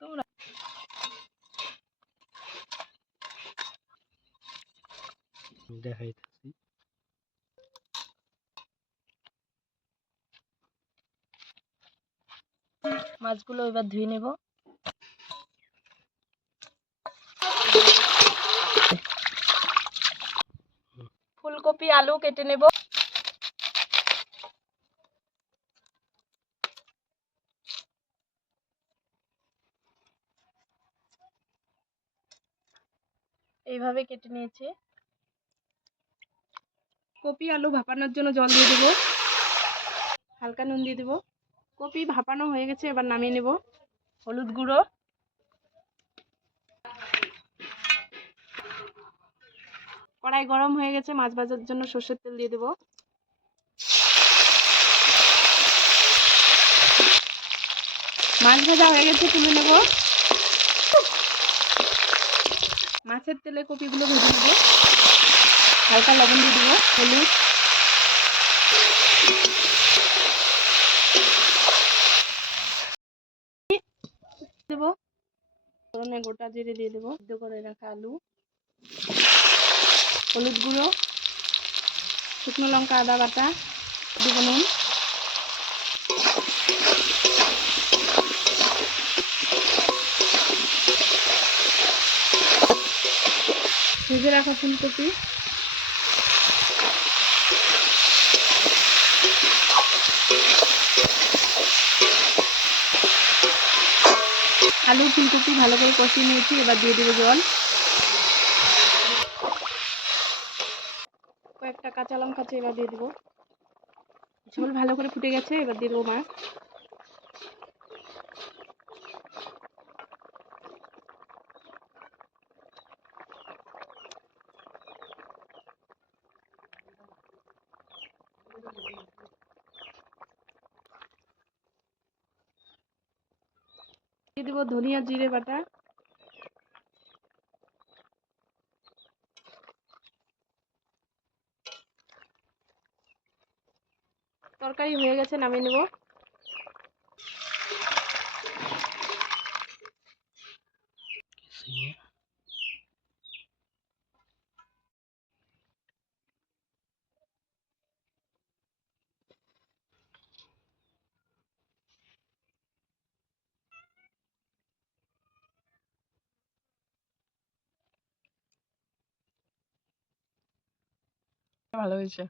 তোমরা দেখাইতেছি মাছগুলো এবার ধুয়ে নেব। ফুলকপি আলু কেটে নেব। এইভাবে কেটে নিয়েছি। কপি আলু ভাপানোর জন্য জল দিয়ে দেবো। হালকা নুন দিয়ে দেবো। কপি ভাপানো হয়ে গেছে এবার নামিয়ে নেব। হলুদ গুঁড়ো। কড়াই গরম হয়ে গেছে মাছ ভাজার জন্য সর্ষের তেল দিয়ে দেবো। মাছ ভাজা হয়ে গেছে তুলে নেব। মাছের তেলে কপিগুলো ভেজে নেব। হালকা লবণ দিয়ে দেবো, হলুদ। দেবো। ফোড়নে গোটা জিরে দিয়ে দেবো, সিদ্ধ করে রাখা আলু। হলুদ গুঁড়ো। শুকনো লঙ্কা, আদা বাটা। দিব নুন। ভেজে রাখা ফুলকপি। আলু, ফুলকপি ভালো করে কষিয়ে নিয়েছি, এবার দিয়ে দেবো জল। কয়েকটা কাঁচা লঙ্কা এবার দিয়ে দেবো। ঝোল ভালো করে ফুটে গেছে, এবার দিয়ে দেবো মাছ। দিয়ে দেবো ধনিয়া জিরে বাটা। তরকারি হয়ে গেছে নামিয়ে নেব। ভালো হয়েছে